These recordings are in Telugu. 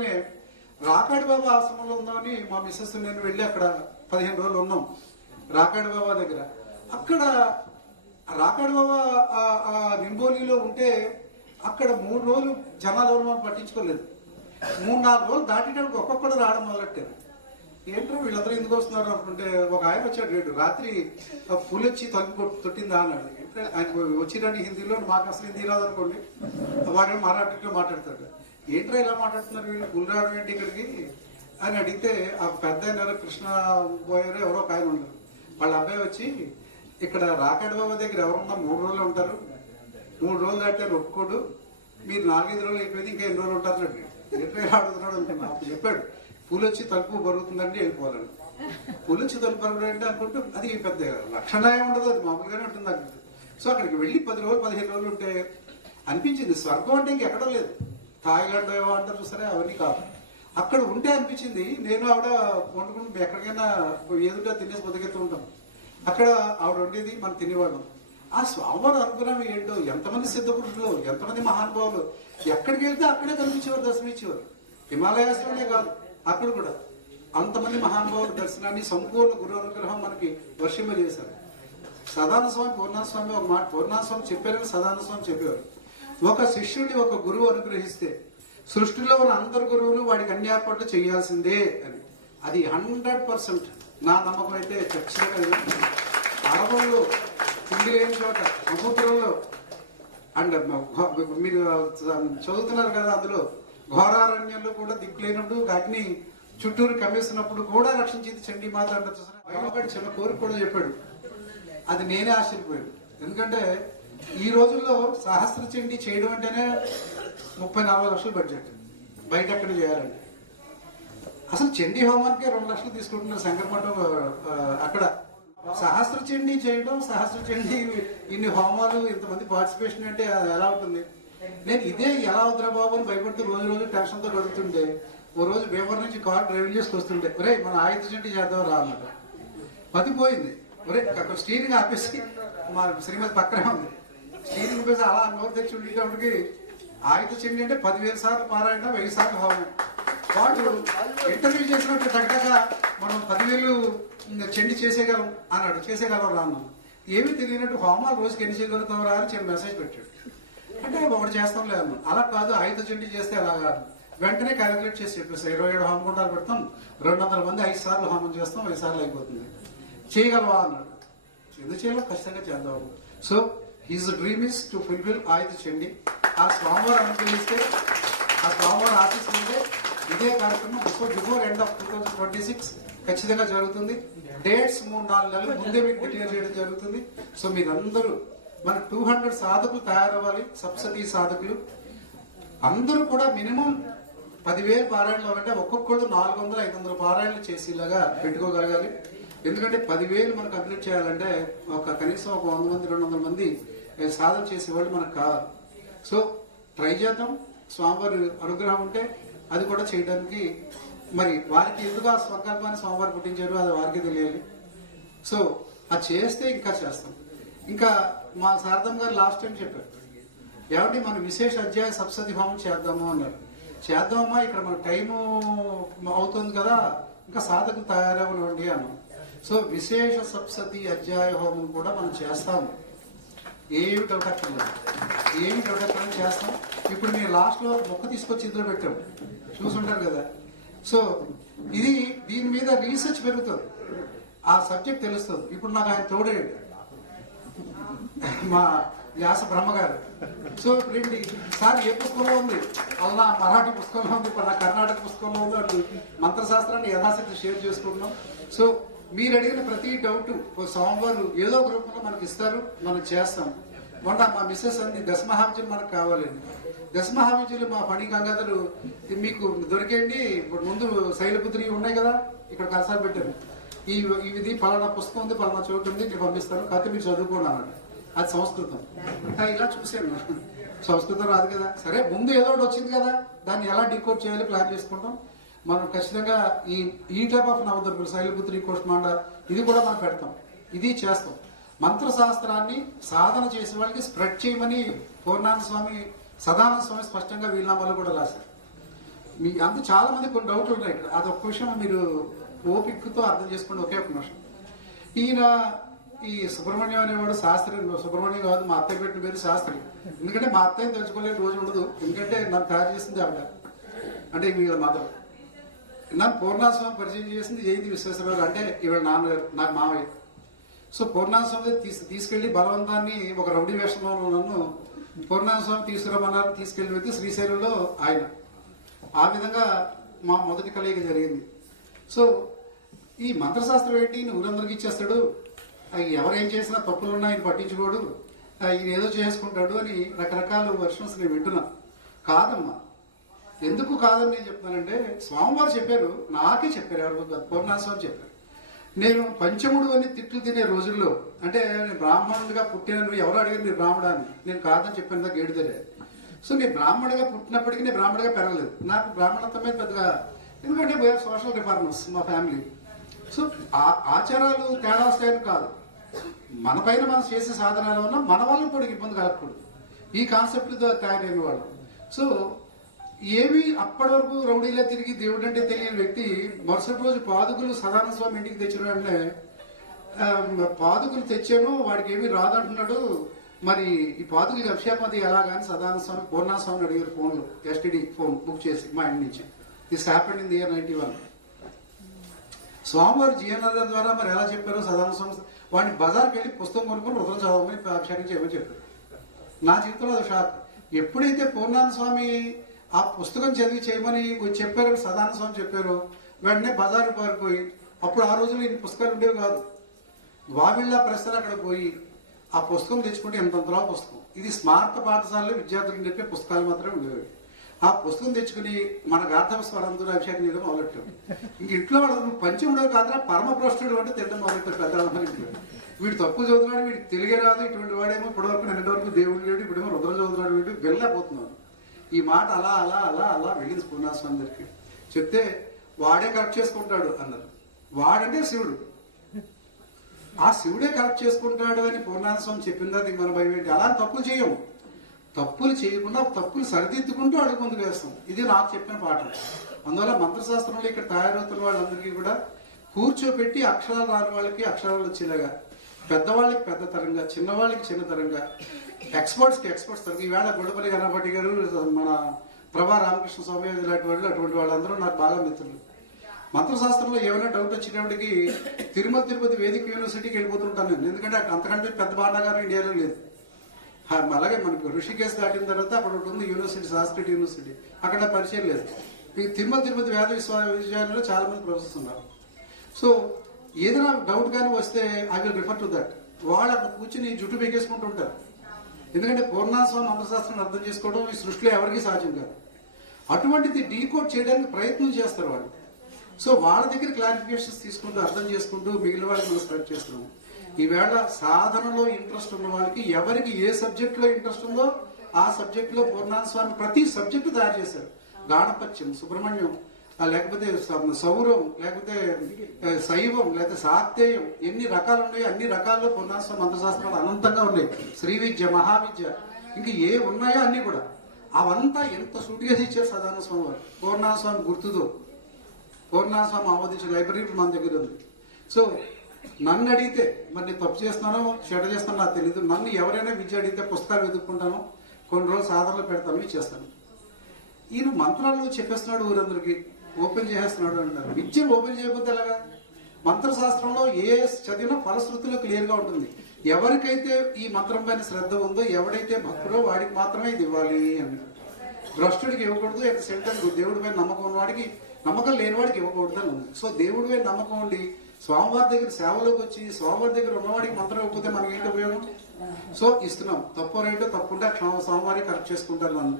సమయంలోనే రాకాడి బాబా ఆశ్రమంలో ఉందామని మా మిస్సెస్ నేను వెళ్ళి అక్కడ 15 రోజులు ఉన్నాం రాకాడి బాబా దగ్గర. అక్కడ రాకాడి బాబా నింబోలిలో ఉంటే అక్కడ 3 రోజులు జనాలు ఎవరు మనం పట్టించుకోలేదు. 3-4 రోజులు దాటేటప్పుడు ఒక్కొక్కడు రావడం మొదలెట్టారు. ఏంటో వీళ్ళందరూ ఎందుకు వస్తున్నారు అనుకుంటే ఒక ఆయన వచ్చాడు, రేటు రాత్రి పులి వచ్చి తలుపు తొట్టిందా అన్నాడు. ఆయన వచ్చిరండి హిందీలో, మాకు అసలు హిందీ రాదనుకోండి, వాడు మరాఠీలో మాట్లాడతాడు. ఏంట్రా ఇలా మాట్లాడుతున్నారు వీళ్ళు, పులి రావడం ఏంటి ఇక్కడికి అని అడిగితే ఆ పెద్ద ఆయన కృష్ణ పోయారు ఎవరో ఒక ఆయన ఉన్నారు. వాళ్ళ అబ్బాయి వచ్చి ఇక్కడ రాకాడి బాబా దగ్గర ఎవరున్నా 3 రోజులు ఉంటారు, 3 రోజులు దాటారు ఒప్పుకోడు, మీరు 4-5 రోజులు అయిపోయింది ఇంకా ఎన్ని రోజులు ఉంటారు అంటే ఎట్లా అడుగుతున్నాడు అనుకున్నా. అప్పుడు చెప్పాడు పూలు వచ్చి తలుపు బరుగుతుందంటే వెళ్ళిపోవాలని. పూలు వచ్చి తలుపు బరగడం అంటే అనుకుంటూ అది పెద్ద లక్షణం ఉండదు, అది మామూలుగానే ఉంటుంది అనిపిస్తుంది. సో అక్కడికి వెళ్ళి 10 రోజులు 15 రోజులు ఉంటే అనిపించింది స్వర్గం అంటే ఇంకెక్కడో లేదు. థాయిలాండ్ ఏవో అంటారు చూసారే, అవన్నీ కాదు. అక్కడ ఉంటే అనిపించింది. నేను ఆవిడ వండుకుంటూ ఎక్కడికైనా ఏదుంటే తినేసి బతికేస్తూ ఉంటాం. అక్కడ ఆవిడ ఉండేది, మనం తినేవాళ్ళం. ఆ స్వామివారు అనుకున్నాం ఏంటో, ఎంతమంది సిద్ధపురుషులు, ఎంతమంది మహానుభావులు ఎక్కడికి వెళ్తే అక్కడే కనిపించేవారు, దర్శనమిచ్చేవారు. హిమాలయాస్లోనే కాదు, అక్కడ కూడా అంతమంది మహానుభావుల దర్శనాన్ని సంపూర్ణ గురు అనుగ్రహం మనకి వర్షింపజేశారు. సదానంద స్వామి పూర్ణానంద స్వామి ఒక మాట, పూర్ణానంద స్వామి చెప్పారని సదానంద స్వామి చెప్పేవారు, ఒక శిష్యుడిని ఒక గురువు అనుగ్రహిస్తే సృష్టిలో ఉన్న అందరు గురువులు వాడికి అన్ని ఏర్పాట్లు చేయాల్సిందే అని. అది 100% నా నమ్మకం. అయితే ఖచ్చితంగా అరవంలో తిండి లేని చోట సముద్రంలో అండ్ మీరు చదువుతున్నారు కదా, అందులో ఘోరారణ్యంలో కూడా దిక్కులేనప్పుడు అగ్ని చుట్టూరు కమ్మేసినప్పుడు కూడా రక్షించింది చండీ మాత అంటే ఒకటి చిన్న కోరిక కూడా చెప్పాడు. అది నేనే ఆశ్చర్యపోయాడు. ఎందుకంటే ఈ రోజుల్లో సహస్ర చండీ చేయడం అంటేనే 30-40 లక్షలు బడ్జెట్, బయట ఎక్కడ చేయాలంటే. అసలు చండీ హోమానికే 2 లక్షలు తీసుకుంటున్నారు శంకరమఠం. అక్కడ సహస్ర చండీ చేయడం, సహస్ర చండీ ఇన్ని హోమాలు, ఇంతమంది పార్టిసిపేషన్ అంటే ఎలా ఉంటుంది? నేను ఇదే ఎలా అవుతురా బాబు అని భయపడుతూ రోజు టెన్షన్తో గడుపుతుంటే, ఓ రోజు భీమవరం నుంచి కార్ డ్రైవింగ్ చేసి వస్తుంటే, ఒరే మన ఆయుధ చండీ చేద్దాం రా అన్నమాట. మతిపోయింది. ఒరే అక్కడ స్టీరింగ్ ఆపేసి, మా శ్రీమతి పక్కనే ఉంది, స్టీరింగ్ ఆపేసి అలా నోరు తెచ్చి ఉండేటప్పటికి ఆయుధ చండీ అంటే 10,000 సార్లు పారాయణ, 1000 సార్లు హోమం. వాళ్ళు ఇంటర్వ్యూ చేసినట్టు దగ్గరగా మనం 10,000 చండీ చేసేయగలం అన్నాడు. చేసేయగలం రా అన్నాం. ఏమీ తెలియనట్టు హోమాలు రోజుకి ఎన్ని చేయగలుగుతాం రా అని చిన్న మెసేజ్ పెట్టాడు. అంటే ఒకటి చేస్తాం లేదు అలా కాదు, ఆయుధ చండీ చేస్తే అలాగా వెంటనే క్యాలిక్యులేట్ చేసి చెప్పేస్తాం. 27 హోమం గుండాలు పెడతాం, 200 మంది 5 సార్లు హోమం చేస్తాం, 5 సార్లు అయిపోతుంది. చేయగలవా అన్నాడు. ఎందుకు చేయాలో ఖచ్చితంగా చేద్దాం. So his dream is to fulfil Ayudha Chandi. ఆ స్వామివారు అనుగ్రహిస్తే, ఆ స్వామివారు ఆశిస్తుంటే ఇదే కార్యక్రమం బిఫోర్ ఎండ్ ఆఫ్ 2026 ఖచ్చితంగా జరుగుతుంది. డేట్స్ 3-4 నెలల ముందే మీకు డిక్లేర్ చేయడం జరుగుతుంది. సో మీరందరూ మన 200 సాధకులు తయారవ్వాలి. సప్తసతీ సాధకులు అందరూ కూడా మినిమం 10,000 పారాయణలు అవ్వాలంటే ఒక్కొక్కళ్ళు 400-500 పారాయణలు చేసేలాగా పెట్టుకోగలగాలి. ఎందుకంటే 10,000 మనం కంప్లీట్ చేయాలంటే కనీసం ఒక 100 మంది 200 మంది సాధన చేసేవాళ్ళు మనకు కావాలి. సో ట్రై చేద్దాం. స్వామివారి అనుగ్రహం ఉంటే అది కూడా చేయడానికి, మరి వారికి ఎందుకు ఆ సంకల్పాన్ని స్వామివారు పుట్టించారు అది వారికి తెలియాలి. సో అది చేస్తే ఇంకా చేస్తాం. ఇంకా మా శారదం గారు లాస్ట్ టైం చెప్పారు, ఏమంటే మనం విశేష అధ్యాయ సప్తసతి హోమం చేద్దాము అన్నారు. చేద్దామా, ఇక్కడ మన టైము అవుతుంది కదా, ఇంకా సాధకులు తయారవ్వండి అన్నాం. సో విశేష సప్తసతి అధ్యాయ హోమం కూడా మనం చేస్తాము. ఏమి డౌట్ అక్కర్లేదు, ఏమి డౌట్ అక్కర్లేదు చేస్తాం. ఇప్పుడు మీరు లాస్ట్ లో మొక్క తీసుకొచ్చి ఇందులో పెట్టాం, చూసుంటారు కదా. సో ఇది దీని మీద రీసెర్చ్ పెరుగుతుంది, ఆ సబ్జెక్ట్ తెలుస్తుంది. ఇప్పుడు నాకు ఆయన తోడేయండి, మా వ్యాస బ్రహ్మగారు. సో ఏంటి సార్ ఏ పుస్తకంలో ఉంది, అలా మరాఠీ పుస్తకంలో ఉంది, పలా కర్ణాటక పుస్తకంలో ఉంది, అటు మంత్రశాస్త్రాన్ని యథాశక్తి షేర్ చేసుకుంటున్నాం. సో మీరు అడిగిన ప్రతి డౌట్ సోమవారం ఏదో ఒక రూపంలో మనకి ఇస్తారు, మనం చేస్తాం. మొన్న మా మిస్సెస్ అంది దశమహావిద్యులు మనకు కావాలండి. దశమహావిద్యులు మా ఫణి గంగాధరు మీకు దొరికేయండి. ఇప్పుడు ముందు శైలపుత్రి ఉన్నాయి కదా, ఇక్కడ కలసాలు పెట్టారు, ఇది పలానా పుస్తకం ఉంది, పలానా చోటు ఉంది, నేను పంపిస్తాను, కాకపోతే మీరు చదువుకోండి అన్నాడు. అది సంస్కృతం. ఇలా చూశాను, సంస్కృతం రాదు కదా, సరే ముందు ఏదో ఒకటి వచ్చింది కదా, దాన్ని ఎలా డీకోడ్ చేయాలి ప్లాన్ చేసుకుంటాం. మనం ఖచ్చితంగా ఈ టైప్ ఆఫ్ నవదుర్గులు శైలపుత్రి కోష్మాండ ఇది కూడా మనం పెడతాం, ఇది చేస్తాం. మంత్రశాస్త్రాన్ని సాధన చేసే వాళ్ళకి స్ప్రెడ్ చేయమని పూర్ణానంద స్వామి సదానంద స్వామి స్పష్టంగా వీలునామాలో కూడా రాశారు. మీ అంత చాలా మంది కొన్ని డౌట్లు ఉన్నాయి ఇక్కడ. అది ఒక్క విషయం మీరు ఓపికతో అర్థం చేసుకోండి. ఒకే ఒక నిమిషం. ఈయన ఈ సుబ్రహ్మణ్యం అనేవాడు శాస్త్రి. సుబ్రహ్మణ్యం కాదు, మా అత్తయ్య పెట్టిన పేరు శాస్త్రి. ఎందుకంటే మా అత్తయ్యని తెలుసుకోలేని రోజు ఉండదు. ఎందుకంటే నన్ను తయారు చేసింది ఆవిడ, అంటే వీళ్ళ మదర్. నన్ను పూర్ణాస్వామి పరిచయం చేసింది జయంతి విశ్వేశ్వరరావు, అంటే ఇవాళ నాన్నగారు, నాకు మావయ్య. సో పూర్ణాస్వామి తీసుకెళ్లి బలవంతాన్ని ఒక రౌడీ వేషంలో నన్ను పూర్ణాస్వామి తీసుకురమ్మన్నారు. తీసుకెళ్లి వెళ్తే శ్రీశైలంలో ఆయన. ఆ విధంగా మా మొదటి కలయిక జరిగింది. సో ఈ మంత్రశాస్త్రం ఏంటి, ఈయన ఊరందరికి ఇచ్చేస్తాడు, ఎవరేం చేసినా తప్పులున్నా ఆయన పట్టించుకోడు, ఈయన ఏదో చేసుకుంటాడు అని రకరకాల వర్షన్స్ నేను వింటున్నా. కాదమ్మా, ఎందుకు కాదని నేను చెప్తానంటే, స్వామివారు చెప్పారు, నాకే చెప్పారు, ఎవరు పూర్ణాస్వామి చెప్పారు. నేను పంచముడు అని తిట్లు తినే రోజుల్లో, అంటే నేను బ్రాహ్మణుడిగా పుట్టిన, ఎవరు అడిగారు మీరు బ్రాహ్మడా అని, నేను కాదని చెప్పాను దా గేడు తెరే. సో నేను బ్రాహ్మణుడిగా పుట్టినప్పటికీ నేను బ్రాహ్మణుడిగా పెరగలేదు. నాకు బ్రాహ్మణత్వం మీద పెద్దగా, ఎందుకంటే వీఆర్ సోషల్ రిఫార్మర్స్ మా ఫ్యామిలీ. సో ఆచారాలు తేడా వస్తాయని కాదు, మన పైన మనం చేసే సాధనాలు ఉన్నా మన వాళ్ళని కూడా ఇబ్బంది కలగకూడదు, ఈ కాన్సెప్ట్తో తయారైన వాళ్ళు. సో ఏమి అప్పటి వరకు రౌడీలా తిరిగి దేవుడు అంటే తెలియని వ్యక్తి మరుసటి రోజు పాదుకులు సదానంద స్వామి ఇంటికి తెచ్చిన వెంటనే, పాదుకులు తెచ్చాను వాడికి ఏమీ రాదంటున్నాడు, మరి ఈ పాదుకులకి అభిషేకం ఎలాగాని సదానంద స్వామి పూర్ణాస్వామిని అడిగారు ఫోన్లో, ఎస్టీడీ ఫోన్ బుక్ చేసి మా ఇంటి నుంచి. This happened in the year 91. స్వామివారు జీఎన్ఆర్ ద్వారా మరి ఎలా చెప్పారో సదానంద స్వామి వాడిని బజార్కి వెళ్ళి పుస్తకం కొనుక్కొని రుద్రం చదవమని అభిషేకం చేయమని చెప్పారు. నా జీవితంలో అది షాక్. ఎప్పుడైతే పూర్ణానంద స్వామి ఆ పుస్తకం చదివి చేయమని చెప్పారు, సదానంద స్వామి చెప్పారు, వెంటనే బజారు పారిపోయి, అప్పుడు ఆ రోజుల్లో ఇన్ని పుస్తకాలు ఉండేవి కాదు, వావిళ్ళ ప్రశ్నలు అక్కడ పోయి ఆ పుస్తకం తెచ్చుకుంటే ఎంతంతలా పుస్తకం. ఇది స్మారక పాఠశాలలో విద్యార్థులకు చెప్పే పుస్తకాలు మాత్రమే ఉండేవి. ఆ పుస్తకం తెచ్చుకుని మన గార్ధవ స్వరంతో అభిషేకం చేయడం మొదలెట్టాం. ఇంక ఇంట్లో వాళ్ళు పంచముడో కాదురా పరమప్రష్టుడు అంటే తినడం మొదలెట్టారు పెద్దవాళ్ళని. వీడు తప్పు చదువుతున్నాడు, వీడికి తెలిగే రాదు, ఇటువంటి వాడేమో ఇప్పటివరకు నిన్నటి వరకు దేవుడు లేడు, ఇప్పుడేమో రుద్రం చదువుతున్నాడు, వీడు వెళ్ళలేకపోతున్నాడు. ఈ మాట అలా అలా అలా అలా వెళ్ళింది పూర్ణాస్వామి దగ్గరికి. చెప్తే వాడే కరెక్ట్ చేసుకుంటాడు అన్నారు. వాడంటే శివుడు, ఆ శివుడే కరెక్ట్ చేసుకుంటాడు అని పూర్ణాస్వామి చెప్పిందా మన భయం ఏంటి? అలా తప్పులు చేయము, తప్పులు చేయకుండా తప్పులు సరిదిద్దుకుంటూ అడుగు ముందుకు వేస్తాం. ఇది నాకు చెప్పిన పాఠం. అందువల్ల మంత్రశాస్త్రంలో ఇక్కడ తయారవుతున్న వాళ్ళందరికీ కూడా కూర్చోబెట్టి అక్షరాలు రాని వాళ్ళకి అక్షరాలు వచ్చేలాగా, పెద్దవాళ్ళకి పెద్ద తరంగా, చిన్నవాళ్ళకి చిన్న తరంగా, ఎక్స్పర్ట్స్కి ఎక్స్పర్ట్స్ తరంగా. ఈవేళ గొడవల్లి గణపతి గారు, మన ప్రభా రామకృష్ణ స్వామి ఇలాంటి వాళ్ళు, అటువంటి వాళ్ళందరూ నాకు బాగా మిత్రులు. మంత్రశాస్త్రంలో ఏమైనా డౌట్ వచ్చేటప్పటికి తిరుపతి వేదిక యూనివర్సిటీకి వెళ్ళిపోతుంటాను నేను, ఎందుకంటే అంతకంటే పెద్ద భాండాగారం ఇండియాలో లేదు. అలాగే మనకు ఋషికేశ్ దాటిన తర్వాత అక్కడ ఒకటి ఉంది యూనివర్సిటీ, సాంస్క్రిట్ యూనివర్సిటీ, అక్కడ పరిచయం లేదు. ఈ తిరుపతి వేద విశ్వవిద్యాలయంలో చాలా మంది ప్రొఫెసర్స్ ఉన్నారు. సో ఏదైనా డౌట్ కానీ వస్తే I will refer to that. వాళ్ళు అక్కడ కూర్చుని జుట్టు పీకేసుకుంటూ ఉంటారు. ఎందుకంటే పూర్ణాస్వామి మంత్రశాస్త్రాన్ని అర్థం చేసుకోవడం ఈ సృష్టిలో ఎవరికీ సాధ్యం కాదు. అటువంటిది డీకోడ్ చేయడానికి ప్రయత్నం చేస్తారు వాళ్ళు. సో వాళ్ళ దగ్గర క్లారిఫికేషన్స్ తీసుకుంటూ అర్థం చేసుకుంటూ మిగిలిన వాళ్ళకి మనం స్ప్రెడ్ చేస్తున్నాం. ఈవేళ సాధనలో ఇంట్రెస్ట్ ఉన్న వాళ్ళకి, ఎవరికి ఏ సబ్జెక్ట్ లో ఇంట్రెస్ట్ ఉందో ఆ సబ్జెక్ట్ లో పూర్ణానంద స్వామి ప్రతి సబ్జెక్టు తయారు చేశారు. గాణపత్యం, సుబ్రహ్మణ్యం, లేకపోతే సౌరం, లేకపోతే శైవం, లేకపోతే శాక్తేయం, ఎన్ని రకాలు ఉన్నాయో అన్ని రకాల్లో పూర్ణానంద స్వామి మంత్రశాస్త్రాలు అనంతంగా ఉన్నాయి. శ్రీ విద్య, మహావిద్య, ఇంకా ఏ ఉన్నాయో అన్ని కూడా అవంతా ఎంత సూటిగా ఇచ్చారు సదానంద స్వామి వారు. పూర్ణానంద స్వామి గుర్తుతో పూర్ణానంద స్వామి ఆమోదించిన లైబ్రరీ మన దగ్గర ఉంది. సో నన్ను అడిగితే, మరి నేను తప్పు చేస్తున్నానో చెడ్డ చేస్తానో నాకు తెలియదు, నన్ను ఎవరైనా విద్య అడిగితే పుస్తకాలు వెతుక్కుంటాను, కొన్ని రోజులు సాధనలు పెడతాను, చేస్తాను. ఈయన మంత్రాలు చెప్పేస్తున్నాడు, ఊరందరికి ఓపెన్ చేసేస్తున్నాడు అంటారు. విద్య ఓపెన్ చేయకపోతే ఎలాగా? మంత్రశాస్త్రంలో ఏ చదివినా ఫలశ్రుతిలో క్లియర్ గా ఉంటుంది. ఎవరికైతే ఈ మంత్రం పైన శ్రద్ధ ఉందో, ఎవడైతే భక్తుడో వాడికి మాత్రమే ఇది ఇవ్వాలి అని. భ్రష్టుడికి ఇవ్వకూడదు. అట్ సేమ్ టైం దేవుడి పైన నమ్మకం ఉన్నవాడికి, నమ్మకం లేని వాడికి ఇవ్వకూడదు అని ఉంది. సో దేవుడి పైన నమ్మకం ఉండి స్వామివారి దగ్గర సేవలోకి వచ్చి స్వామివారి దగ్గర ఉన్నవాడికి మంత్రం ఇవ్వకపోతే మనకి ఏంటి ఉపయోగం? సో ఇస్తున్నాం. తప్పు రేటో తప్పుంటే స్వామివారికి కరెక్ట్ చేసుకుంటారు నన్ను.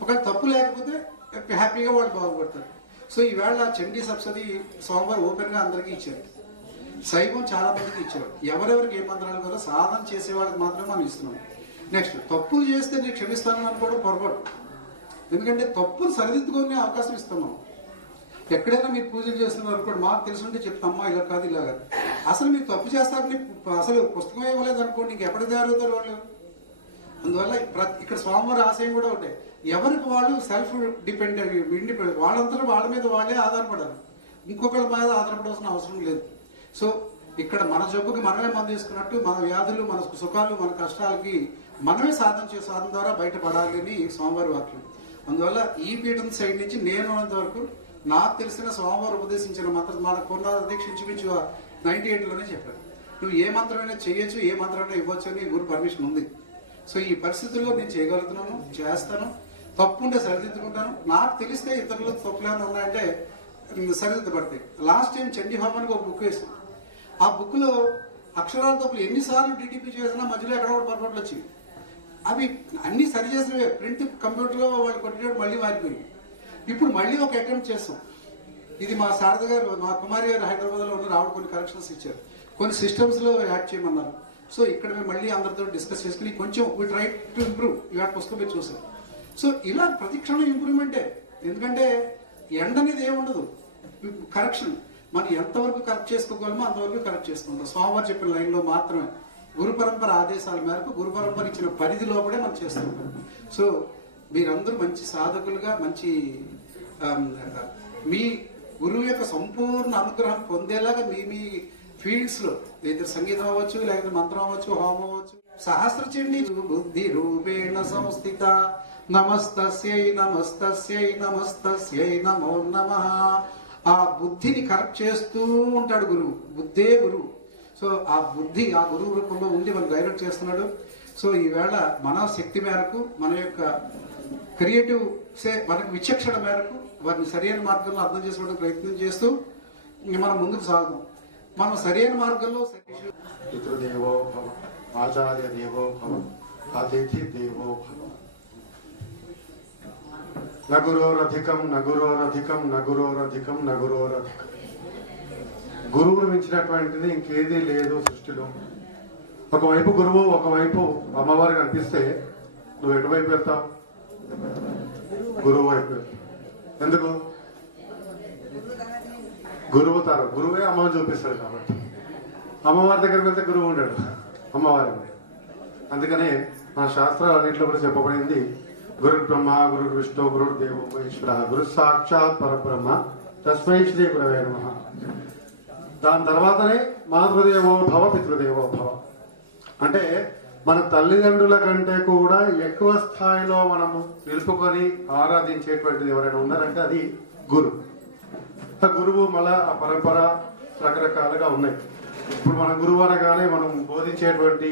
ఒకవేళ తప్పు లేకపోతే హ్యాపీగా వాళ్ళు బాగుపడతారు. సో ఈవేళ చండీ సబ్సిడీ స్వామివారు ఓపెన్ గా అందరికీ ఇచ్చారు. శైవం చాలా మందికి ఇచ్చారు. ఎవరెవరికి ఏ మంత్రాలు కదా సాధన చేసే వాళ్ళకి మాత్రమే మనం ఇస్తున్నాం. నెక్స్ట్, తప్పులు చేస్తే నేను క్షమిస్తాను అనుకోవడం పొరపాటు. ఎందుకంటే తప్పులు సరిదిద్దుకునే అవకాశం ఇస్తాం మనం. ఎక్కడైనా మీరు పూజలు చేస్తున్నారు అనుకోండి, మాకు తెలుసుంటే చెప్తామ్మా ఇలా కాదు ఇలా కాదు. అసలు మీరు తప్పు చేస్తారని అసలు పుస్తకం ఇవ్వలేదు అనుకోండి, ఇంకెప్పటి తయారవుతారు వాళ్ళు. అందువల్ల ఇక్కడ స్వామివారి ఆశయం కూడా ఒకటే, ఎవరికి వాళ్ళు సెల్ఫ్ ఇండిపెండెంట్ వాళ్ళంతా వాళ్ళ మీద వాళ్ళే ఆధారపడాలి, ఇంకొకరి మీద ఆధారపడాల్సిన అవసరం లేదు. సో ఇక్కడ మన జబ్బుకి మనమే మందు తీసుకున్నట్టు మన వ్యాధులు, మన సుఖాలు, మన కష్టాలకి మనమే సాధన ద్వారా బయటపడాలి అని స్వామివారి వాక్యం. అందువల్ల ఈ పీఠం సైడ్ నుంచి నేను ఉన్నంత వరకు నాకు తెలిసిన స్వామివారు ఉపదేశించిన మంత్రం మన కొన్న దీక్ష ఇంచుమించు 98లోనే చెప్పారు. నువ్వు ఏ మంత్రమైనా చేయొచ్చు, ఏ మంత్రమైనా ఇవ్వచ్చు అని గురు పర్మిషన్ ఉంది. సో ఈ పరిస్థితుల్లో నేను చేయగలుగుతున్నాను, చేస్తాను, తప్పుంటే సరిదిద్దుకుంటాను. నాకు తెలిస్తే ఇతరులకు తప్పులు ఏమైనా ఉన్నాయంటే సరిదిద్దబడతాయి. లాస్ట్ టైం చండీ హోమానికి ఒక బుక్ వేసాను. ఆ బుక్ లో అక్షరాల తప్పులు ఎన్నిసార్లు డిటిపి చేసినా మధ్యలో ఎక్కడ కూడా పొరపాట్లు వచ్చాయి. అవి అన్ని సరి చేసినవే, ప్రింట్ కంప్యూటర్లో వాళ్ళు కొట్టినప్పుడు మళ్ళీ మారిపోయింది. ఇప్పుడు మళ్ళీ ఒక అటెంప్ట్ చేస్తాం. ఇది మా శారద గారు, మా కుమారి గారు హైదరాబాద్లో ఉన్న ఆవిడ కొన్ని కరెక్షన్స్ ఇచ్చారు, కొన్ని సిస్టమ్స్లో యాడ్ చేయమన్నారు. సో ఇక్కడ మేము మళ్ళీ అందరితో డిస్కస్ చేసుకుని కొంచెం వీ ట్రై టు ఇంప్రూవ్. ఇవాళ పుస్తకం మీరు చూసాం. సో ఇలా ప్రతి క్షణం ఇంప్రూవ్మెంటే. ఎందుకంటే ఎండ్ అనేది ఏముండదు, కరెక్షన్. మనం ఎంతవరకు కరెక్ట్ చేసుకోగలమో అంతవరకు కరెక్ట్ చేసుకుంటాం. స్వామివారు చెప్పిన లైన్లో మాత్రమే, గురు పరంపర ఆదేశాల మేరకు, గురు పరంపర ఇచ్చిన పరిధి లోపడే మనం చేస్తుంటాం. సో మీరందరూ మంచి సాధకులుగా, మంచి మీ గురువు యొక్క సంపూర్ణ అనుగ్రహం పొందేలాగా మీ మీ ఫీల్డ్స్ లో, లేదా సంగీతం అవ్వచ్చు, లేకపోతే మంత్రం అవ్వచ్చు, హోమం అవ్వచ్చు. సహస్ర చండీ బుద్ధి రూపేణ సంస్థిత నమస్తస్యై నమస్తస్యై నమస్తస్యై నమో నమః. ఆ బుద్ధిని కరెక్ట్ చేస్తూ ఉంటాడు గురువు. బుద్ధే గురువు. సో ఆ బుద్ధి ఆ గురువు రూపంలో ఉండి మనం డైరెక్ట్ చేస్తున్నాడు. సో ఈవేళ మన శక్తి మేరకు, మన యొక్క క్రియేటివ్ మనకు విచక్షణ మేరకు వారిని సరైన మార్గంలో అర్థం చేసుకోవడానికి ప్రయత్నం చేస్తూ మనం ముందుకు సాగుతాం. మనం సరైన మార్గంలో పితృదేవో భవ, ఆచార్య దేవో భవ, అతిథి దేవో భవ. నగురోరధికం నగురోరధికం నగురోరధికం నగురోరధికం. గురువును మించినటువంటిది ఇంకేదీ లేదు సృష్టిలో. ఒకవైపు గురువు, ఒకవైపు అమ్మవారు కనిపిస్తే నువ్వు ఎటువైపు వెళ్తావు? గురువు వైపు. ఎందుకు? గురువు తరం, గురువే అమ్మని చూపిస్తాడు కాబట్టి. అమ్మవారి దగ్గరికి వెళ్తే గురువు ఉంటాడు, అమ్మవారి. అందుకనే మన శాస్త్రాలు అన్నింటిలో కూడా చెప్పబడింది, గురు బ్రహ్మ గురు విష్ణు గురు దేవో మహేశ్వర గురు సాక్షాత్ పరబ్రహ్మ తస్మై శ్రీ గురవే నమః. దాని తర్వాతనే మాతృదేవో భవ పితృదేవో భవ. అంటే మన తల్లిదండ్రుల కంటే కూడా ఎక్కువ స్థాయిలో మనము నిలుపుకొని ఆరాధించేటువంటిది ఎవరైనా ఉన్నారంటే అది గురు. గురువు మళ్ళా ఆ పరంపర రకరకాలుగా ఉన్నాయి. ఇప్పుడు మన గురువు అనగానే మనం బోధించేటువంటి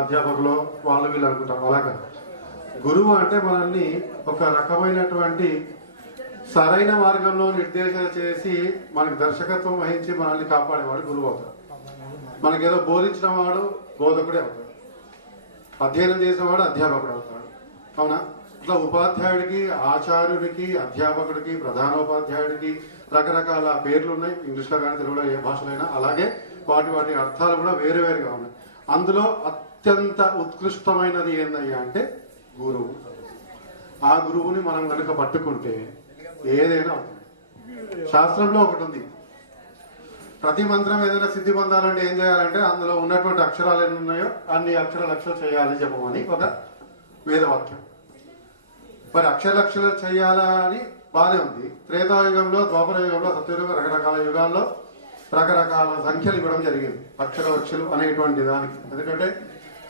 అధ్యాపకులు వాళ్ళు వీళ్ళు అనుకుంటాం. అలాగా గురువు అంటే మనల్ని ఒక రకమైనటువంటి సరైన మార్గంలో నిర్దేశన చేసి మనకి దర్శకత్వం వహించి మనల్ని కాపాడేవాడు గురువు అవుతాడు. మనకేదో బోధించిన వాడు బోధకుడే అవుతాడు, అధ్యయనం చేసేవాడు అధ్యాపకుడు అవుతాడు. అవునా? ఇట్లా ఉపాధ్యాయుడికి, ఆచార్యుడికి, అధ్యాపకుడికి, ప్రధానోపాధ్యాయుడికి రకరకాల పేర్లు ఉన్నాయి, ఇంగ్లీష్లో కానీ తెలుగులో ఏ భాషలో అయినా. అలాగే వాటి వాటి అర్థాలు కూడా వేరు వేరుగా ఉన్నాయి. అందులో అత్యంత ఉత్కృష్టమైనది ఏందయ్యా అంటే గురువు. ఆ గురువుని మనం కనుక పట్టుకుంటే ఏదైనా అవుతుంది. శాస్త్రంలో ఒకటి ఉంది, ప్రతి మంత్రం ఏదైనా సిద్ధి పొందాలంటే ఏం చేయాలంటే అందులో ఉన్నటువంటి అక్షరాలు ఎన్ని ఉన్నాయో అన్ని అక్షరాలు చేయాలి చెప్పమని ఒక వేదవాక్యం. మరి అక్షరాలు చేయాలా అని బానే ఉంది. త్రేతాయుగంలో, ద్వాపర యుగంలో, సత్యయుగంలో, రకరకాల యుగాల్లో రకరకాల సంఖ్యలు ఇవ్వడం జరిగింది అక్షరాలు అనేటువంటి దానికి. ఎందుకంటే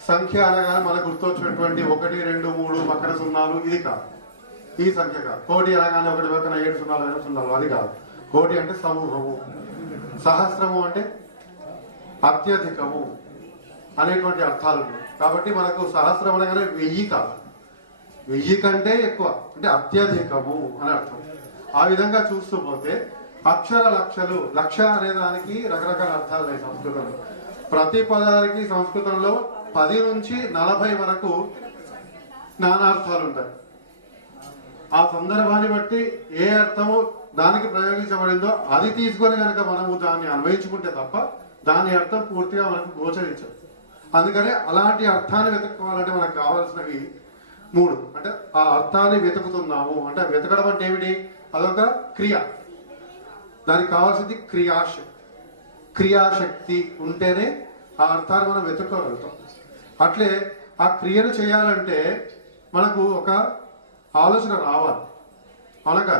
సంఖ్య అనగానే మనకు గుర్తొచ్చినటువంటి 1, 2, 3 పక్కన సున్నాలు ఇది కాదు, ఈ సంఖ్య కాదు. కోటి అనగానే 1 పక్కన 7 సున్నాలు 8 సున్నాలు అది కాదు. కోటి అంటే సమూహము, సహస్రము అంటే అత్యధికము అనేటువంటి అర్థాలు ఉన్నాయి. కాబట్టి మనకు సహస్రం అనగానే 1000 కాదు, 1000 కంటే ఎక్కువ అంటే అత్యధికము అని అర్థం. ఆ విధంగా చూస్తూ పోతే అక్షర లక్షలు, లక్ష అనే దానికి రకరకాల అర్థాలు ఉన్నాయి సంస్కృతంలో. ప్రతి పదానికి సంస్కృతంలో 10 నుంచి 40 వరకు నానార్థాలు ఉంటాయి. ఆ సందర్భాన్ని బట్టి ఏ అర్థము దానికి ప్రయోగించబడిందో అది తీసుకొని కనుక మనము దాన్ని అన్వయించుకుంటే తప్ప దాని అర్థం పూర్తిగా మనకు గోచరించదు. అందుకనే అలాంటి అర్థాన్ని వెతుక్కోవాలంటే మనకు కావాల్సినవి 3. అంటే ఆ అర్థాన్ని వెతుకుతున్నాము అంటే వెతకడం అంటే ఏమిటి? అదొక క్రియ. దానికి కావాల్సింది క్రియాశక్తి ఉంటేనే ఆ అర్థాన్ని మనం వెతుక్కోగలుగుతాం. అట్లే ఆ క్రియను చేయాలంటే మనకు ఒక ఆలోచన రావాలి. అవునక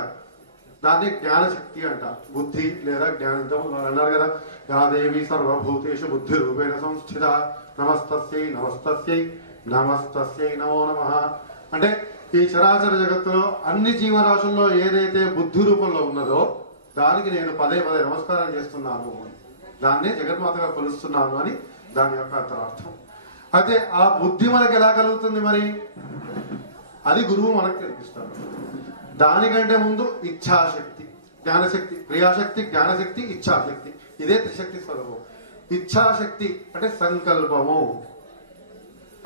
దాన్ని జ్ఞానశక్తి అంట. బుద్ధి లేదా జ్ఞానం అన్నారు కదా, యాదేవి సర్వభూతేషు బుద్ధి రూపేణ సంస్థిత నమస్తస్యై నమస్తస్యై నమస్తస్యై నమో నమః. అంటే ఈ చరాచర జగత్తులో అన్ని జీవరాశుల్లో ఏదైతే బుద్ధి రూపంలో ఉన్నదో దానికి నేను పదే పదే నమస్కారం చేస్తున్నాను, దాన్నే జగన్మాతగా కొలుస్తున్నాను అని దాని యొక్క అంతరార్థం. అయితే ఆ బుద్ధి మనకు ఎలా కలుగుతుంది మరి? అది గురువు మనకు కల్పిస్తాడు. దానికంటే ముందు ఇచ్ఛాశక్తి, జ్ఞానశక్తి, క్రియాశక్తి, జ్ఞానశక్తి, ఇచ్ఛాశక్తి, ఇదే త్రిశక్తి స్వరూపం. ఇచ్ఛాశక్తి అంటే సంకల్పము.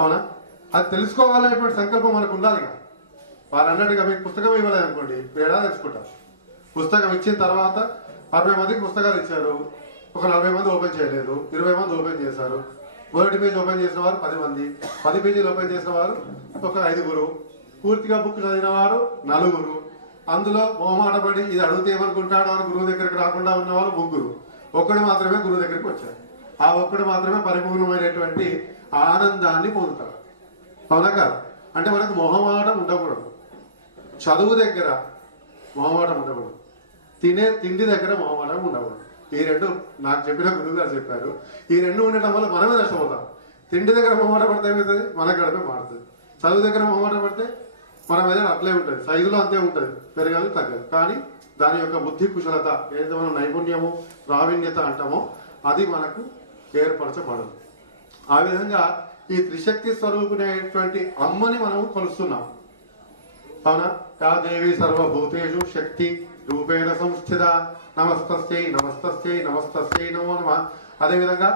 అవునా? అది తెలుసుకోవాలనేటువంటి సంకల్పం మనకు ఉండాలి. వారు అన్నట్టుగా మీకు పుస్తకం ఇవ్వలేదు అనుకోండి, ఏడా తెలుసుకుంటాం. పుస్తకం ఇచ్చిన తర్వాత 60 మందికి పుస్తకాలు ఇచ్చారు, ఒక 40 మంది ఓపెన్ చేయలేదు, 20 మంది ఓపెన్ చేశారు. మొదటి పేజీ ఓపెన్ చేసిన వారు 10 మంది, 10 పేజీలు ఓపెన్ చేసిన వారు ఒక 5గురు, పూర్తిగా బుక్ చదివిన వారు 4గురు, అందులో మొహమాటపడి ఇది అడిగితే ఏమనుకుంటాడో అని గురువు దగ్గరికి రాకుండా ఉన్న వాళ్ళు 3గురు. ఒక్కడు మాత్రమే గురువు దగ్గరికి వచ్చారు. ఆ ఒక్కడు మాత్రమే పరిపూర్ణమైనటువంటి ఆనందాన్ని పొందుతాడు. అవునా కాదు? అంటే మనకు మొహమాటం ఉండకూడదు. చదువు దగ్గర మొహమాటం ఉండకూడదు, తిండి దగ్గర మొహమాటం ఉండకూడదు. ఈ రెండు నాకు చెప్పిన గురువు గారు చెప్పారు. ఈ రెండు ఉండటం వల్ల మనమే నష్టపోతాం. తిండి దగ్గర మొహమాట పడితే ఏమవుతుంది? మన గడపే మారుతుంది. చదువు దగ్గర మొహమాట పడితే మన మీద అట్లే ఉంటుంది, సైజులో అంతే ఉంటుంది, పెరగదు తగ్గదు. కానీ దాని యొక్క బుద్ధి కుశలత, ఏదైతే మనం నైపుణ్యము ప్రావీణ్యత అంటామో అది మనకు ఏర్పరచబడదు. ఆ విధంగా ఈ త్రిశక్తి స్వరూపునైనటువంటి అమ్మని మనం కొలుస్తున్నాం. అవునా? యా దేవి సర్వభూతేషు శక్తి రూపేణ సంస్థిత నమస్తస్యై నమస్తస్యై నమస్తస్యై నమో నమః. అదేవిధంగా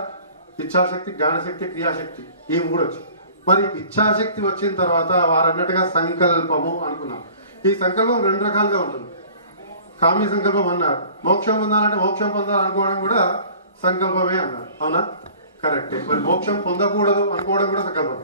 ఇచ్ఛాశక్తి, జ్ఞానశక్తి, క్రియాశక్తి, ఈ 3 వచ్చి మరి ఇచ్ఛాశక్తి వచ్చిన తర్వాత వారు అన్నట్టుగా సంకల్పము అనుకున్నాం. ఈ సంకల్పం 2 రకాలుగా ఉంటుంది. కామ్య సంకల్పం అన్నారు, మోక్షం పొందాలంటే మోక్షం పొందాలనుకోవడం కూడా సంకల్పమే అన్నారు. అవునా? కరెక్టే. మరి మోక్షం పొందకూడదు అనుకోవడం కూడా సంకల్పం.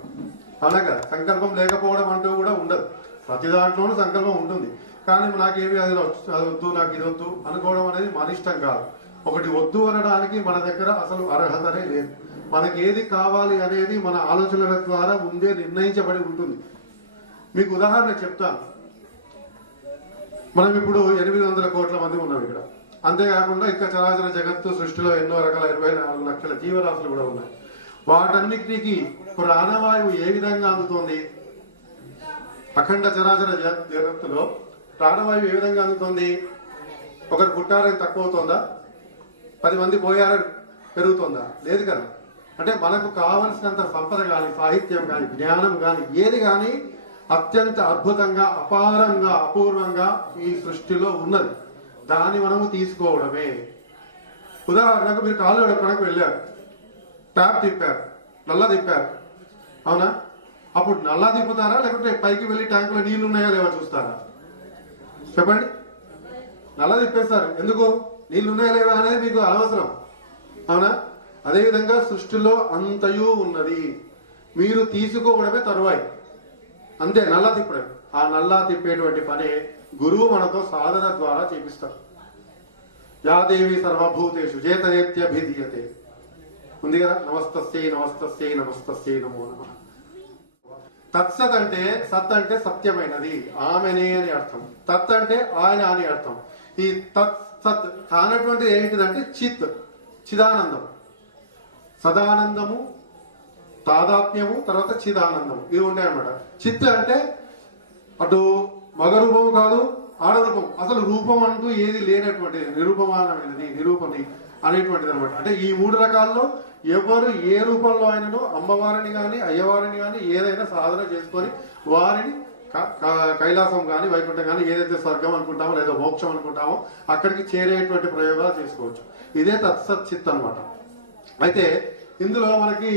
అవునా కదా? సంకల్పం లేకపోవడం అంటూ కూడా ఉండదు. ప్రతి దాంట్లోనూ సంకల్పం ఉంటుంది. కానీ నాకేమి అది వద్దు, నాకు ఇది వద్దు అనుకోవడం అనేది మన ఇష్టం కాదు. ఒకటి వద్దు అనడానికి మన దగ్గర అసలు అర్హతనే లేదు. మనకి ఏది కావాలి అనేది మన ఆలోచనల ద్వారా ముందే నిర్ణయించబడి ఉంటుంది. మీకు ఉదాహరణ చెప్తాను. మనం ఇప్పుడు 800 కోట్ల మంది ఉన్నాం ఇక్కడ. అంతేకాకుండా ఇంకా చరాచర జగత్తు సృష్టిలో ఎన్నో రకాల 24 లక్షల జీవరాశులు కూడా ఉన్నాయి. వాటన్నిటికీ ప్రాణవాయువు ఏ విధంగా అందుతోంది? అఖండ చరాచర జగత్తులో ప్రాణవాయువు ఏ విధంగా అందుతోంది? ఒకరు పుట్టారని తక్కువ అవుతుందా? 10 మంది పోయారని పెరుగుతుందా? లేదు కదా. అంటే మనకు కావలసినంత సంపద కానీ, సాహిత్యం కానీ, జ్ఞానం కానీ, ఏది కానీ అత్యంత అద్భుతంగా, అపారంగా, అపూర్వంగా ఈ సృష్టిలో ఉన్నది. దాన్ని మనము తీసుకోవడమే. ఉదాహరణకు మీరు కాళ్ళు కడుక్కోవడానికి వెళ్ళారు, ట్యాప్ తిప్పారు, నల్ల తిప్పారు. అవునా? అప్పుడు నల్లా తిప్పుతారా, లేకుంటే పైకి వెళ్ళి ట్యాంకులో నీళ్లు ఉన్నాయా లేవో చూస్తారా? చెప్పండి. నల్ల తిప్పేస్తారు. ఎందుకు? నీళ్లు ఉన్నాయా లేవా అనేది మీకు అనవసరం. అవునా? అదేవిధంగా సృష్టిలో అంతయు ఉన్నది, మీరు తీసుకోవడమే తరువాయి. అంతే, నల్లా తిప్పడం. ఆ నల్లా తిప్పేటువంటి పనే గురువు మనతో సాధన ద్వారా చేపిస్తారు. యాదేవి సర్వభూతేషు చేతనేత్యభిధీయతే ఉంది కదా. నమస్తస్యై నమస్తస్యై నమస్తస్యై నమో నమః. తత్సత్ అంటే, సత్ అంటే సత్యమైనది, ఆమెనే అని అర్థం. తత్ అంటే ఆయన అని అర్థం. ఈ తత్ సత్ కానటువంటి ఏంటిదంటే చిత్, చిదానందం, సదానందము, తాదాత్మ్యము, తర్వాత చిదానందము, ఇవి ఉంటాయన్నమాట. చిత్ అంటే అటు మగ రూపము కాదు, ఆడరూపం, అసలు రూపం అంటూ ఏది లేనటువంటిది, నిరూపమానమైనది, నిరూపణి అనేటువంటిది అనమాట. అంటే ఈ 3 రకాల్లో ఎవరు ఏ రూపంలో అయినను అమ్మవారిని గాని అయ్యవారిని గాని ఏదైనా సాధన చేసుకొని వారిని కైలాసం గాని వైకుంఠం గాని ఏదైతే స్వర్గం అనుకుంటామో లేదా మోక్షం అనుకుంటామో అక్కడికి చేరేటువంటి ప్రయోగాలు చేసుకోవచ్చు. ఇదే తత్సత్ చిత్ అనమాట. అయితే ఇందులో మనకి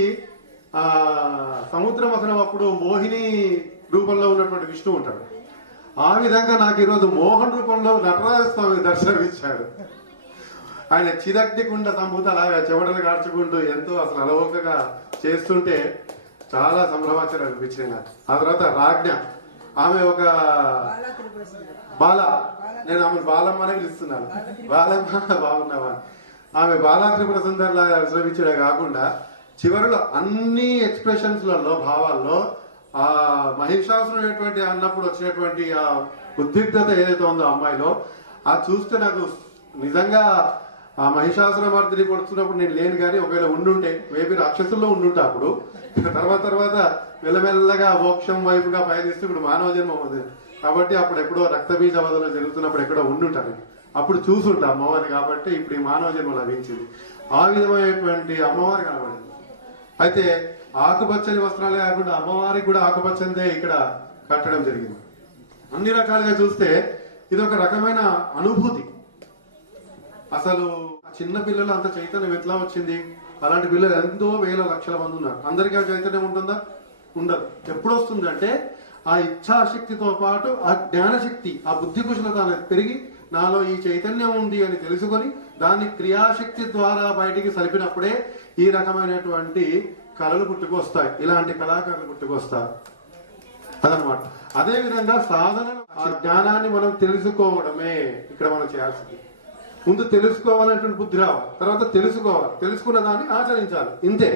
సముద్ర మథనం అప్పుడు మోహిని రూపంలో ఉన్నటువంటి విష్ణు ఉంటాడు. ఆ విధంగా నాకు ఈరోజు మోహన్ రూపంలో నటరాజ స్వామి దర్శనమిచ్చాడు. ఆయన చిదగ్నికుండ సంభూత అలాగా చెమటలు కార్చుకుంటూ ఎంతో అసలు అలవోకగా చేస్తుంటే చాలా సంభ్రమాచరణ అనిపించింది నాకు. ఆ తర్వాత రాజ్ఞ, ఆమె ఒక బాల, నేను ఆమె బాలమ్మ అనే పిలుస్తున్నాను. బాలమ్మ బాగున్నావా? ఆమె బాలా త్రిపుర సుందరిలా శ్రమించడే కాకుండా చివరిలో అన్ని ఎక్స్ప్రెషన్స్ లలో, భావాల్లో ఆ మహిషాసురుడు అన్నప్పుడు వచ్చినటువంటి ఆ ఉద్రిక్తత ఏదైతే ఉందో అమ్మాయిలో, అది చూస్తే నాకు నిజంగా ఆ మహిషాసుర మర్దిని కొడుతున్నప్పుడు నేను లేను, కానీ ఒకవేళ ఉండుంటే మేబీ రాక్షసుల్లో ఉండుంటా అప్పుడు. తర్వాత మెల్లమెల్లగా మోక్షం వైపుగా పయనిస్తూ ఇప్పుడు మానవ జన్మ ఉంది కాబట్టి అప్పుడు ఎప్పుడో రక్తబీజ వదలు జరుగుతున్నప్పుడు ఎక్కడో ఉండుంటాను, అప్పుడు చూసుంటా అమ్మవారి. కాబట్టి ఇప్పుడు ఈ మానవ జన్మ లభించింది. ఆ విధమైనటువంటి అమ్మవారి కనబడింది. అయితే ఆకుపచ్చని వస్త్రాలే కాకుండా అమ్మవారికి కూడా ఆకుపచ్చనిదే ఇక్కడ కట్టడం జరిగింది. అన్ని రకాలుగా చూస్తే ఇది ఒక రకమైన అనుభూతి. అసలు చిన్న పిల్లలు అంత చైతన్యం ఎట్లా వచ్చింది? అలాంటి పిల్లలు ఎంతో వేల లక్షల మంది ఉన్నారు. అందరికీ ఆ చైతన్యం ఉంటుందా? ఉండదు. ఎప్పుడు వస్తుంది అంటే ఆ ఇచ్ఛాశక్తితో పాటు ఆ జ్ఞానశక్తి, ఆ బుద్ధి కుశలత అనేది పెరిగి నాలో ఈ చైతన్యం ఉంది అని తెలుసుకొని దాన్ని క్రియాశక్తి ద్వారా బయటికి సలిపినప్పుడే ఈ రకమైనటువంటి కళలు పుట్టుకొస్తాయి, ఇలాంటి కళాకారులు పుట్టుకొస్తారు. అదనమాట. అదే విధంగా సాధన, ఆ జ్ఞానాన్ని మనం తెలుసుకోవడమే ఇక్కడ మనం చేయాల్సింది. ముందు తెలుసుకోవాలనేటువంటి బుద్ధి రావాలి, తర్వాత తెలుసుకోవాలి, తెలుసుకున్న దాన్ని ఆచరించాలి. ఇంతే.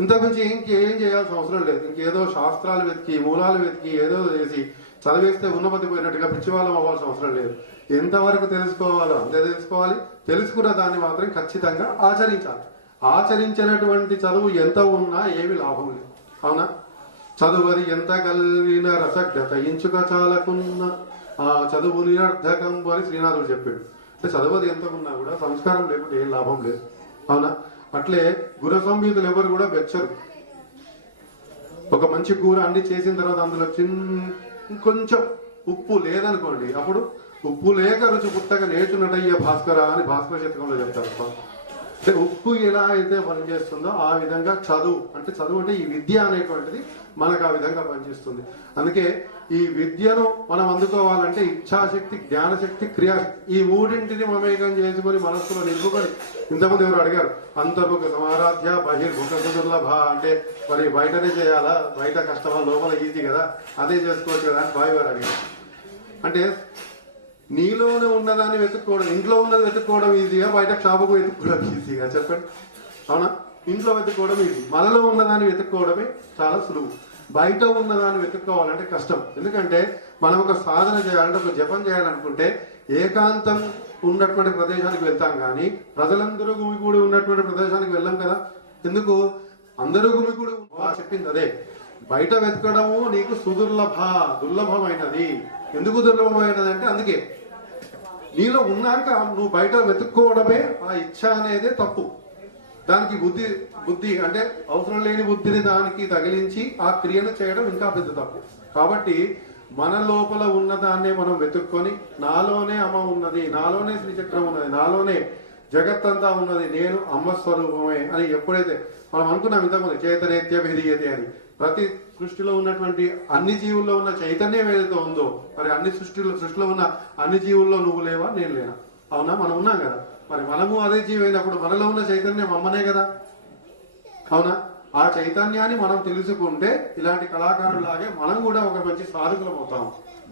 ఇంతకుమించి ఇంకేం చేయాల్సిన అవసరం లేదు. ఇంకేదో శాస్త్రాలు వెతికి, మూలాలు వెతికి, ఏదో చేసి చదివేస్తే ఉన్నపతి పోయినట్టుగా పిచ్చివాళ్ళం అవ్వాల్సిన అవసరం లేదు. ఎంతవరకు తెలుసుకోవాలో అంతే తెలుసుకోవాలి. తెలుసుకున్న దాన్ని మాత్రం ఖచ్చితంగా ఆచరించాలి. ఆచరించినటువంటి చదువు ఎంత ఉన్నా ఏమి లాభం లేదు. అవునా? చదువది ఎంత కలిగిన రసజ్ఞత ఇంచుక చాలకున్న ఆ చదువు నిరర్ధకంబు అని శ్రీనాథుడు చెప్పాడు. అంటే చదువది ఎంత ఉన్నా కూడా సంస్కారం లేకుంటే ఏం లాభం లేదు. అవునా? అట్లే గుణ సంయుతులు ఎవరు కూడా వెచ్చరు. ఒక మంచి కూర అన్ని చేసిన తర్వాత అందులో కొంచెం ఉప్పు లేదనుకోండి, అప్పుడు ఉప్పు లేక రుచి పుట్టక నేర్చున్నట్టయ్యే భాస్కర అని భాస్కర శతకంలో చెప్తారు. అంటే ఉప్పు ఎలా అయితే పనిచేస్తుందో ఆ విధంగా చదువు అంటే ఈ విద్య అనేటువంటిది మనకు ఆ విధంగా పనిచేస్తుంది. అందుకే ఈ విద్యను మనం అందుకోవాలంటే ఇచ్ఛాశక్తి, జ్ఞానశక్తి, క్రియాశక్తి, ఈ మూడింటిని మమేకం చేసుకుని మనస్సులో నిలుపుకొని, ఇంతకుముందు ఎవరు అడిగారు అంతర్ముఖ సమారాధ్య బహిర్ముఖ దుర్లభ అంటే మరి బయటనే చేయాలా, బయట కష్టమా, లోపల ఈజీ కదా, అదే చేసుకోవచ్చు కదా అని బావి అడిగారు. అంటే నీలోనే ఉన్నదాన్ని వెతుక్కోవడం, ఇంట్లో ఉన్నది వెతుక్కోవడం ఈజీగా, బయట షాపుకు వెతుక్కోవడం ఈజీగా? చెప్పండి. అవునా? ఇంట్లో వెతుక్కోవడం ఈజీ, మనలో ఉన్నదాన్ని వెతుక్కోవడమే చాలా సులువు. బయట ఉన్నదాన్ని వెతుక్కోవాలంటే కష్టం. ఎందుకంటే మనం ఒక సాధన చేయాలంటే, ఒక జపం చేయాలనుకుంటే ఏకాంతం ఉన్నటువంటి ప్రదేశానికి వెళ్తాం, కానీ ప్రజలందరూ గుమికూడి ఉన్నటువంటి ప్రదేశానికి వెళ్ళాం కదా. ఎందుకు? అందరూ గుమికూడి చెప్పింది అదే. బయట వెతకడము నీకు దుర్లభమైనది. ఎందుకు దుర్లభమైనది అంటే అందుకే నీలో ఉన్నాక నువ్వు బయట వెతుక్కోవడమే ఆ ఇచ్ఛ అనేదే తప్పు. దానికి బుద్ధి అంటే అవసరం లేని బుద్ధిని దానికి తగిలించి ఆ క్రియను చేయడం ఇంకా పెద్ద తప్పు. కాబట్టి మన లోపల ఉన్నదాన్నే మనం వెతుక్కొని, నాలోనే అమ్మ ఉన్నది, నాలోనే శ్రీచక్రం ఉన్నది, నాలోనే జగత్తంతా ఉన్నది, నేను అమ్మ స్వరూపమే అని ఎప్పుడైతే మనం అనుకున్నాం ఇంతకుముందు చైతన్యత్య విధీయతే అని, ప్రతి సృష్టిలో ఉన్నటువంటి అన్ని జీవుల్లో ఉన్న చైతన్యం ఏదైతే ఉందో, మరి అన్ని సృష్టిలో ఉన్న అన్ని జీవుల్లో నువ్వు లేవా, నేను లేనా? అవునా? మనం ఉన్నాం కదా. మరి మనము అదే జీవి అయినప్పుడు మనలో ఉన్న చైతన్యం అమ్మనే కదా. అవునా? ఆ చైతన్యాన్ని మనం తెలుసుకుంటే ఇలాంటి కళాకారులాగే మనం కూడా ఒక మంచి సాధకులం అవుతాం,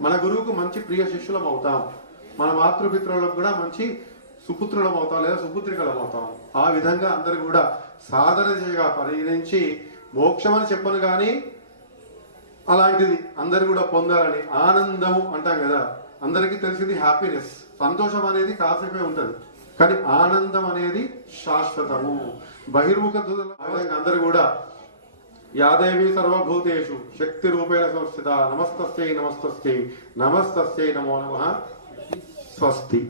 మన గురువుకు మంచి ప్రియ శిష్యులం అవుతాం, మన మాతృపితృలకు కూడా మంచి సుపుత్రులం అవుతాం, లేదా సుపుత్రికలం అవుతాం. ఆ విధంగా అందరు కూడా సాధన చేయగా పరిగణించి మోక్షం అని చెప్పను కానీ అలాంటిది అందరు కూడా పొందాలని, ఆనందము అంటాం కదా, అందరికీ తెలిసింది హ్యాపీనెస్, సంతోషం అనేది కాసేపే ఉంటది, కానీ ఆనందం అనేది శాశ్వతము. బహిర్ముఖ అందరూ కూడా యాదేవి సర్వభూతేషు శక్తి రూపేణ సంస్థిత నమస్తస్యై నమస్తస్యై నమస్తస్యై నమో నమః స్వస్తి.